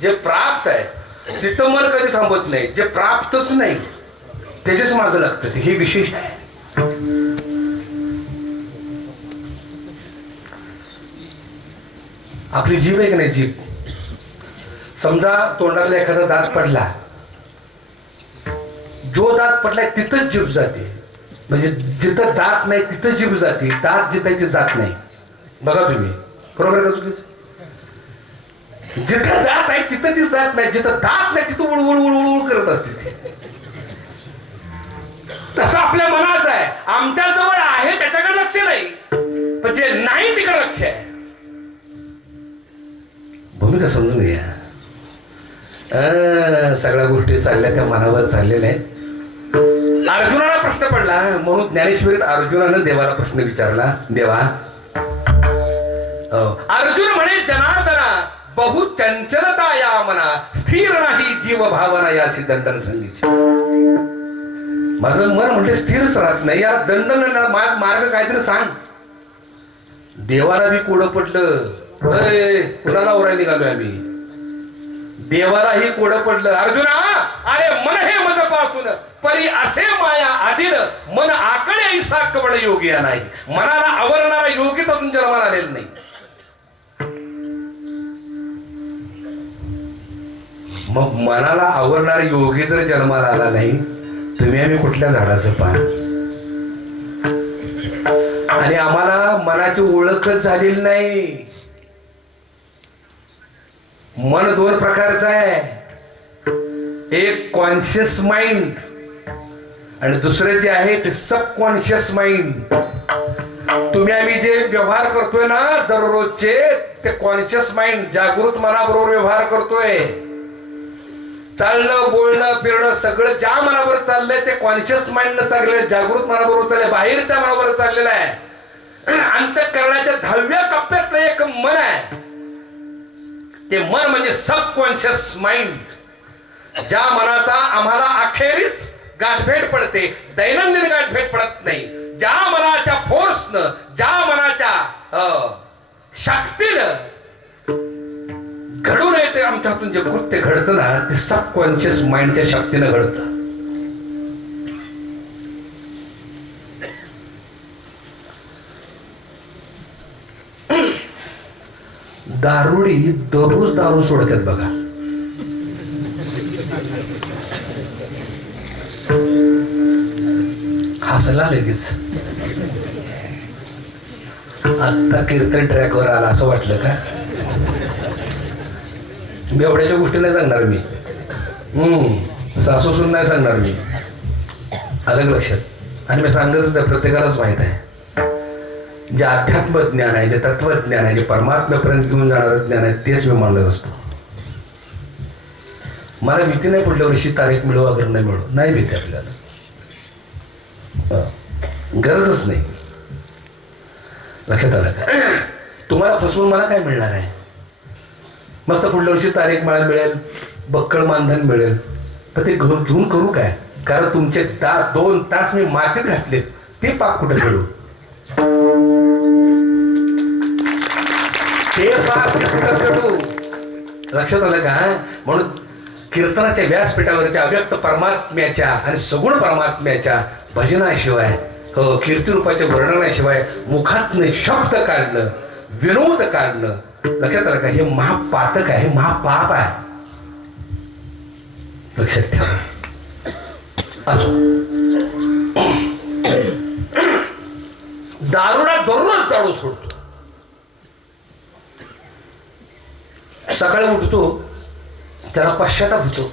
जे प्राप्त आहे तिथं मन कधी थांबत नाही. जे प्राप्तच नाही त्याच्याच मागं लागतं, हे विशेष आहे. आपली जीभ आहे की नाही, जीभ. समजा तोंडातला एखादा दात पडला, जो दात पडलाय तिथंच जीभ जाते. म्हणजे जिथं दात नाही तिथं जीभ जाते, दात जिथं आहे तिथं जात नाही. बघा तुम्ही, बरोबर का चुकीचं? जिथं दात आहे तिथं ती जात नाही, जिथं दात नाही तिथं उळउळ उळउळ करत असते. तसं आपल्या मनाचं आहे. आमच्या जवळ आहे त्याच्याकडे लक्ष नाही, पण जे नाही तिकडे लक्ष आहे. भूमिका समजून घ्या. सगळ्या गोष्टी चालल्या त्या मनावर चाललेल्या आहेत. अर्जुनाला प्रश्न पडला, म्हणून ज्ञानेश्वरीत अर्जुनानं देवाला प्रश्न विचारला. देवा, अर्जुन म्हणे, जनार्दना बहु चंचलता या मना, स्थिर नाही जीव भावना याची दंडन संगीची. माझं मन म्हटलं स्थिरच राहत नाही. या दंडन मार्ग काहीतरी सांग. देवाला बी कोडं पडलं. अरे कुणाला ओराय निघालोय आम्ही? देवालाही कोडं पडलं. अर्जुना, अरे मन हे मज पासून परी असे माया आधीन, मन आकडे ऐसा कवड योगी नाही. मनाला आवरणारा योगीच अजून जन्माला आलेला नाही. मग मनाला आवरणारा योगी जर जन्माला आला नाही, तुम्ही आम्ही कुठल्या झाडाचं पान? आणि आम्हाला मनाची ओळखच झालेली नाही. मन दोन प्रकारचं आहे. एक कॉन्शियस माइंड आणि दुसरे जे आहे ते सबकॉन्शियस माइंड. तुम्ही आम्ही जे व्यवहार करतोय ना दररोजचे, ते कॉन्शियस माइंड जागृत मनाबरोबर व्यवहार करतोय. चालणं बोलणं फिरणं सगळं ज्या मनावर चाललंय ते कॉन्शियस माइंडनं चाललंय, जागृत मनाबरोबर चाललंय, बाहेरच्या मनावर चाललेलं आहे. अंतःकरणाच्या 10व्या कप्प्यातलं एक मन आहे. ते मन म्हणजे सबकॉन्शियस माइंड. ज्या मनाचा आम्हाला अखेरीच गाठभेट पडते, दैनंदिन गाठभेट पडत नाही. ज्या मनाच्या फोर्सनं, ज्या मनाच्या शक्तीनं घडून येते आमच्या हातून जे कृत्य घडतं ना, ते सबकॉन्शियस माइंडच्या शक्तीनं घडतं. दारुडी दररोज दारू सोडतात बघा. हसला लगेच. आत्ता कीर्तन ट्रॅकवर आला असं वाटलं का? बेवड्याच्या गोष्टी नाही सांगणार मी. सासूसून नाही सांगणार मी. अलग लक्षात. आणि मी सांगतच त्या प्रत्येकालाच माहित आहे, जे अध्यात्म ज्ञान आहे, जे तत्वज्ञान आहे, जे परमात्म्यापर्यंत घेऊन जाणारं ज्ञान आहे, तेच मी मांडत असतो. मला भीती नाही पुढल्या वर्षी तारीख मिळू अगर नाही मिळू, नाही भीती आपल्याला. गरजच नाही. लक्षात आलं का? तुम्हाला फसवून मला काय मिळणार आहे? मस्त पुढल्या वर्षी तारीख मला मिळेल, बक्कळ मानधन मिळेल, तर ते घेऊन करू काय? कारण तुमचे 2 तास मी मातीत घातले, ते पाक कुठे घडू? ते पाक कुठं घडू? लक्षात आलं का? म्हणून कीर्तनाच्या व्यासपीठावरच्या अव्यक्त परमात्म्याच्या आणि सगुण परमात्म्याच्या भजनाशिवाय, कीर्ती रूपाच्या वर्णनाशिवाय मुखातनं शब्द काढणं, विनोद काढणं, लक्षात आलं का? हे महापातक आहे, महापाप आहे. लक्षात ठेवा. असो, दारुडा दररोज दारू सोडतो. सकाळी उठतो, त्याला पश्चाताप होतो.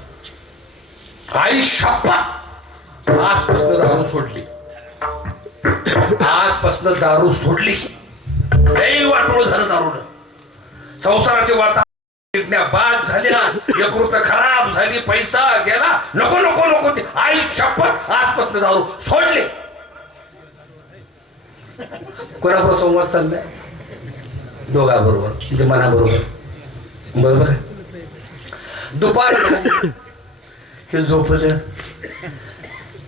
आई शपथ, आजपासून दारू सोडली, आजपासून दारू सोडली. लई वाटोळ झालं दारूनं. संसाराचे वातावरण बाद झाल्या, यकृत खराब झाली, पैसा गेला, नको नको नको. ते आई शपथ, आजपासून दारू सोडली. कोणाबरोबर संवाद चाललाय? दोघाबरोबर, म्हणजे मनाबरोबर. बरोबर. दुपार हे झोपलं,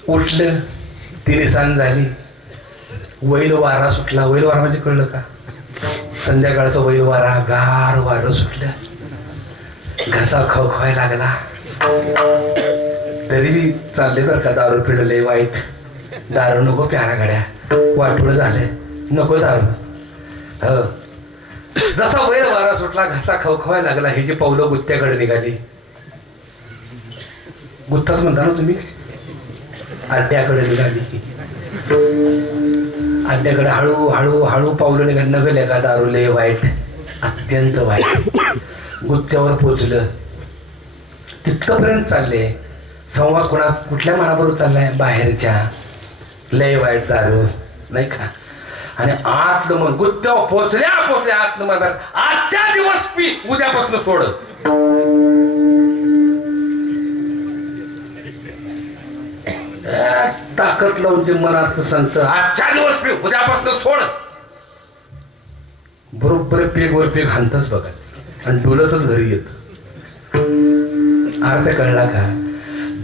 उठलं, तिने सांज झाली, वैल वारा सुटला. वैल वारा म्हणजे कळलं का? संध्याकाळचं वय वारा गार वारं सुटलं, घसा खवखवायला लागला. तरी चालले बरं का, दारू पिडले वाईट. दारू नको प्यारा गाड्या, वाटोळ झालंय, नको दारू. हो, जसा वय वारा सुटला, घसा खवखवायला लागला, हे जी पावलं गुत्त्याकडे निघाली. गुत्ताच म्हणता ना तुम्ही, अड्ड्याकडे निघाली. अड्ड्याकडे हळू हळू हळू पावलं निघाली. नगले का दारूले वाईट, अत्यंत वाईट. गुत्त्यावर पोचलं, तिथपर्यंत चालले. संवाद कुठल्या मनाबरोबर चाललाय? बाहेरच्या. लय वाईट दारू, नाही का? आणि आतलं मन गुत्त्यावर पोचल्या आतलं मन, आजच्या दिवस पी, उद्यापासून सोड. ताकद लावून ते मनातलं सांगतं, आजच्या दिवस पी, उद्यापासून सोड. बरोबर पेगवर पेग हाणतच बघा, आणि डोलतच घरी येत. अर्थ कळला का?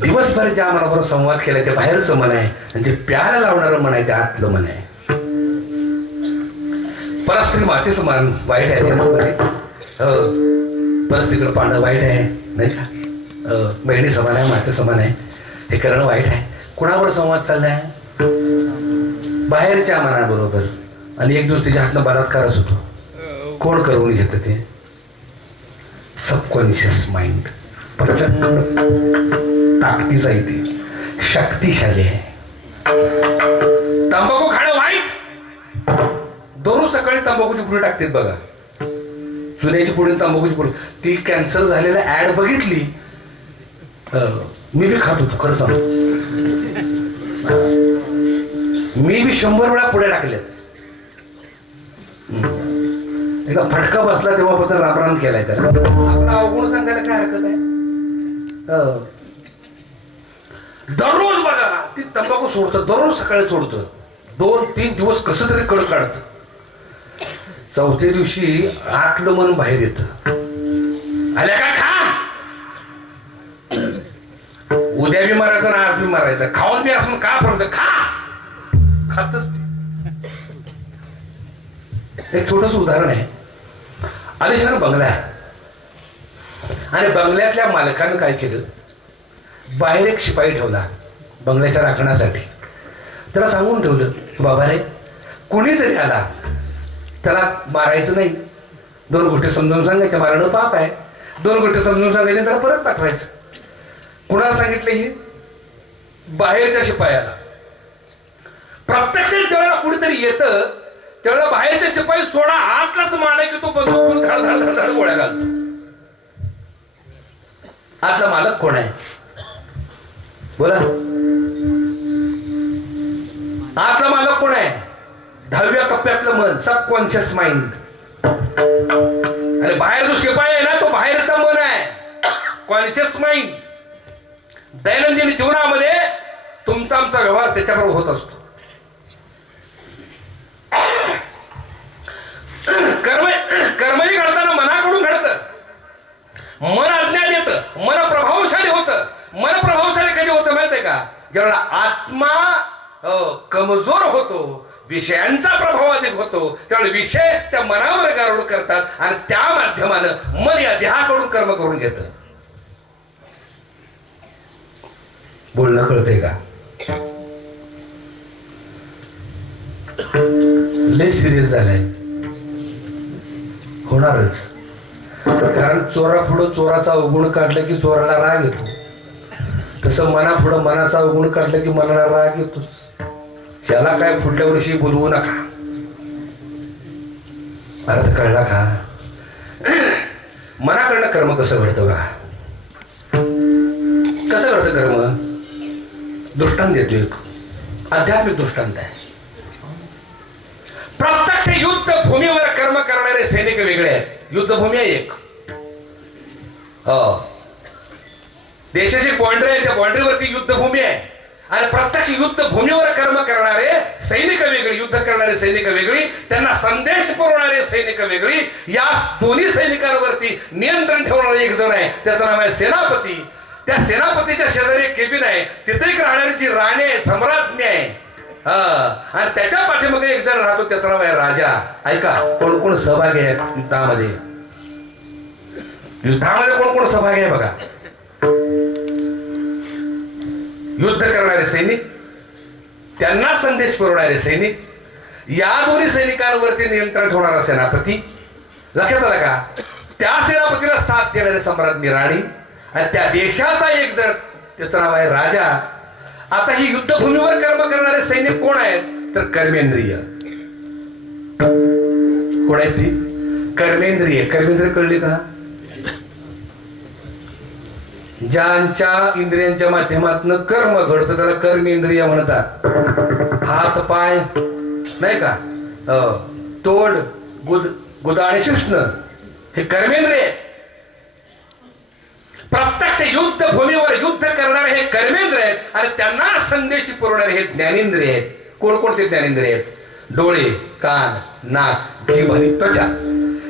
दिवसभर ज्या मनाबरोबर संवाद केलाय ते बाहेरचं मन आहे, आणि जे प्याला लावणारं मन आहे ते आतलं मन आहे. परस्त्री मातेचं मन वाईट आहे. परस्त्रीकडे पाहणं वाईट आहे, नाही का? बहिणी समान आहे, माते समान आहे, हे करणं वाईट आहे. कुणाबरोबर संवाद चाललाय? बाहेरच्या मनाबरोबर. आणि एक दिवस तिच्या हातनं बलात्कारच होतो. कोण करून घेतं ते? Subconscious mind. प्रचंड ताकदीचा इथे, शक्तिशाली आहे. तंबाखू खाणं वाईट. दररोज सकाळी तंबाखूची पुडी टाकतात बघा, चुन्याची पुडी, तंबाखूची पुडी. ती कॅन्सर झालेल्या ऍड बघितली, मी बी खात होतो खरं सांग. मी बी 100 वेळा पुढे टाकल्यात. एकदा फटका बसला तेव्हापासून रामराम केलाय त्याला. आपला अवगुण सांगायला काय हरकत आहे? दररोज बघा ती तंबाखू सोडतं, दररोज सकाळी सोडतं. 2-3 दिवस कसं तरी कड काढत. चौथ्या दिवशी आतलं मन बाहेर येतं. आल्या काय खा, उद्या बी मारायचं ना आज बी मारायचं, खाऊन बी असं का फरक? खा, खातच ते. एक छोटस उदाहरण आहे. आलिशान बंगला आहे, आणि बंगल्यातल्या मालकानं काय केलं, बाहेर एक शिपाई ठेवला बंगल्याच्या राखण्यासाठी. त्याला सांगून ठेवलं, बाबा रे, कोणी जरी आला त्याला मारायचं नाही. 2 गोष्टी समजून सांगायच्या, मारणं पाप आहे. 2 गोष्टी समजून सांगायच्या, त्याला परत पाठवायचं. कुणाला सांगितलं? ही बाहेरच्या शिपायाला. प्रत्यक्ष जेव्हा कुणीतरी येतं तेव्हा बाहेरच्या शिपाई सोडा, आतलाच मालक की तो बंदूक धाड धाड धाड धाड गोळ्या घालतो. आतला मालक कोण आहे? बोला, आतला मालक कोण आहे? 10व्या कप्प्यातलं मन, सबकॉन्शियस माइंड. आणि बाहेर जो शिपाई आहे ना, तो बाहेरचा मन आहे, कॉन्शियस माइंड. दैनंदिन जीवनामध्ये तुमचा आमचा व्यवहार त्याच्याबरोबर होत असतो. कर्मही घडताना मनाकडून घडतं. मन अज्ञान येतं, मन प्रभावशाली होतं. मन प्रभावशाली कधी होतं माहितीये का? जेव्हा आत्मा कमजोर होतो, विषयांचा प्रभाव अधिक होतो, त्यावेळी विषय त्या मनावर गारुड करतात, आणि त्या माध्यमानं मन या देहाकडून कर्म करून घेतं. बोलणं कळतंय का? लय सिरियस झालाय. होणारच, कारण चोरापुढं चोराचा अवगुण काढला की चोराला राग येतो. तसं मनापुढं मनाचा अवगुण काढला की मनाला राग येतोच. ह्याला काय पुढल्या वर्षी बोलवू नका. अर्थ कळला का? मनाकडनं कर्म कसं घडतं बघा. कसं घडतं कर्म? दृष्टांत देतो एक, आध्यात्मिक दृष्टांत आहे. प्रत्यक्ष युद्ध भूमीवर कर्म करणारे सैनिक वेगळे आहेत. युद्धभूमी आहे एक, देशाची बाउंड्री आहे, त्या बाउंड्रीवरती युद्धभूमी आहे. आणि प्रत्यक्ष युद्ध भूमीवर कर्म करणारे सैनिक वेगळी, युद्ध करणारे सैनिक वेगळी, त्यांना संदेश पुरवणारे सैनिक वेगळी. या दोन्ही सैनिकांवरती नियंत्रण ठेवणारे एक जण आहे, त्याचं नाव आहे सेनापती. त्या सेनापतीच्या शेजारी एक केबिन आहे, तिथे एक राहणारी जी राणी आहे, सम्राज्ञी आहे, हा, आणि त्याच्या पाठीमागे एक जण राहतो, त्याचं नाव आहे राजा. ऐका, कोण कोण सहभागी आहे युद्धामध्ये? युद्धामध्ये कोण कोण सहभागी आहे बघा. युद्ध करणारे सैनिक, त्यांना संदेश पुरवणारे सैनिक, या दोन्ही सैनिकांवरती नियंत्रण ठेवणारा सेनापती. लक्षात आलं का? त्या सेनापतीला साथ देणारे सम्राट राणी, आणि त्या देशाचा एक जण, त्याचं नाव आहे राजा. आता ही युद्धभूमीवर कर्म करणारे सैनिक कोण आहेत? तर कर्मेंद्रिय. कोण आहेत ती? कर्मेंद्रिय. कर्मेंद्रिय कळली का? ज्यांच्या इंद्रियांच्या माध्यमातून कर्म घडतं त्याला कर्मेंद्रिय म्हणतात. हात पाय नाही का, तोंड, गुदा आणि शिष्ण हे कर्मेंद्रिय. प्रत्यक्ष युद्ध भूमीवर युद्ध करणारे हे कर्मेंद्रिय आहेत, आणि त्यांना संदेश पुरवणारे हे ज्ञानेंद्रिय आहेत. कोणकोणते ज्ञानेंद्रिय आहेत? डोळे, कान, नाक, जीभ आणि त्वचा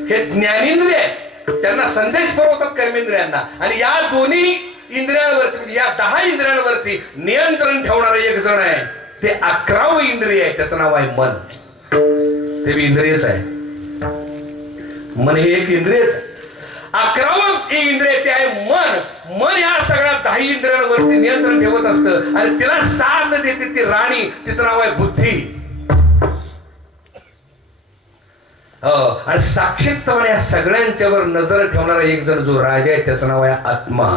हे ज्ञानेंद्रिय आहेत. त्यांना संदेश पुरवतात कर्मेंद्रियांना. आणि या दोन्ही इंद्रियांवरती, म्हणजे या 10 इंद्रियांवरती नियंत्रण ठेवणारा एक जण आहे, ते 11वं इंद्रिय आहे, त्याचं नाव आहे मन. ते बी इंद्रियच आहे. मन हे एक इंद्रियच आहे. 11वं इंद्रिय ते आहे मन. मन या सगळ्या 10 इंद्रियांवरती नियंत्रण ठेवत असतं, आणि तिला साथ देते ती राणी, तिचं नाव आहे बुद्धी. आणि साक्षीत्वाने या सगळ्यांच्यावर नजर ठेवणारा एक जण जो राजा आहे, त्याचं नाव आहे आत्मा.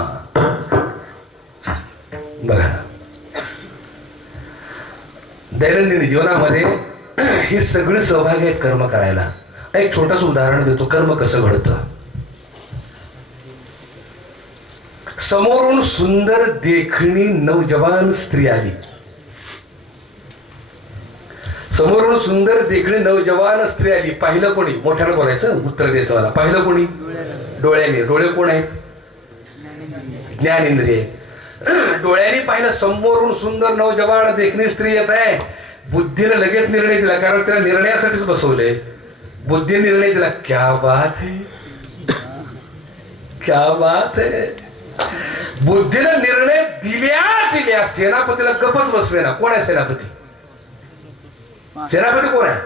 बघा, दैनंदिन जीवनामध्ये ही सगळी सहभागी आहेत कर्म करायला. एक छोटस उदाहरण देतो, कर्म कसं घडतं. समोरून सुंदर देखणी नवजवान स्त्री आली. समोरून सुंदर देखणी नवजवान स्त्री आली. पाहिलं कोणी? मोठ्यानं बोलायचं, उत्तर द्यायचं मला. पाहिलं कोणी? डोळ्याने. डोळे कोण आहेत? ज्ञानेंद्रिय. डोळ्यांनी पाहिलं, समोरून सुंदर नवजवान देखणी स्त्री येत आहे. बुद्धीने लगेच निर्णय दिला, कारण त्याला निर्णयासाठीच बसवले. बुद्धी निर्णय दिला, क्या बात है, क्या बात है. बुद्धीने निर्णय दिल्या सेनापतीला गपच बसवे ना. कोण आहे सेनापती? सेनापती कोण आहे?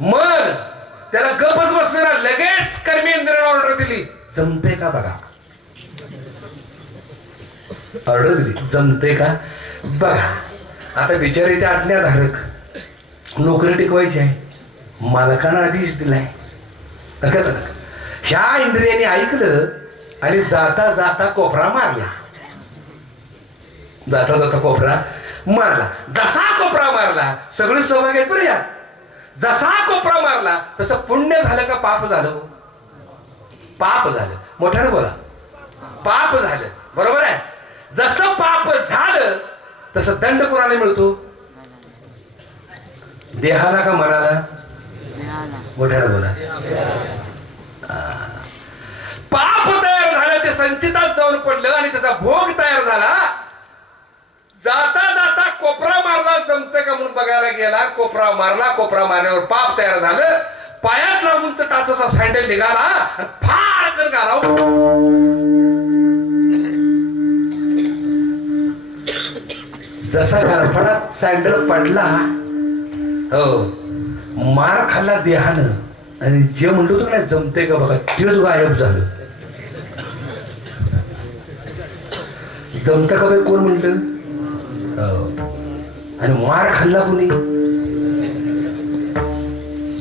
मन. त्याला गपच बसवे ना. लगेच कर्मेंद्रियाला ऑर्डर दिली, जमते का बघा. ऑर्डर दिली, जमते का बघा. आता बिचारी ते आज्ञाधारक, नोकरी टिकवायची आहे, मालकानं आदेश दिलाय. ह्या इंद्रियाने ऐकलं आणि जाता जाता कोपरा मारला. जाता जाता कोपरा मारला. जसा कोपरा मारला, सगळे सहभागी आहेत बरं यात. जसा कोपरा मारला तसं पुण्य झालं का पाप झालं? पाप झालं. मोठ्याने बोला. पाप झालं. बरोबर आहे. जसं पाप झालं तसं दंड कोणाला मिळतो? देहाला का मनाला? मोठ्याने बोला. पाप तयार झालं, ते संचितात जाऊन पडलं आणि त्याचा भोग तयार झाला. जाता जाता कोपरा मारला, जमतं का म्हणून बघायला गेला. कोपरा मारला. कोपरा मारल्यावर पाप तयार झालं. पायातला उंच टाचाचा सँडल निघाला आणि फाडकन घाला. जसा गारफडात सँडल पडला, हो, मार खाल्ला देहानं, आणि जे म्हणतो तो नाही जमते का बघा, तेच गायब झालं. जमतं का बाई कोण म्हणलं? आणि मार खाल्ला कोणी?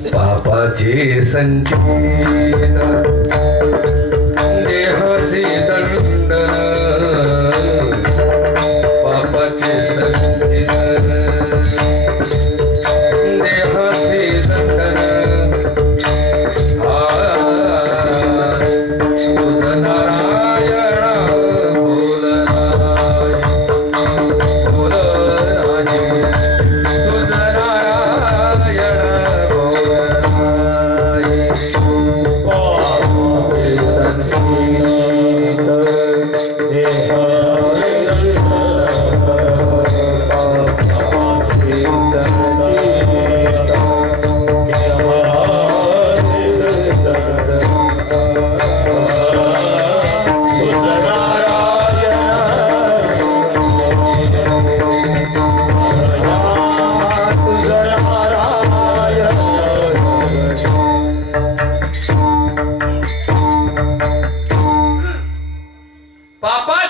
पापाचे संचित देहासी दंड. पापाचे संचित देहासी दंड. तुझ नारायण पापा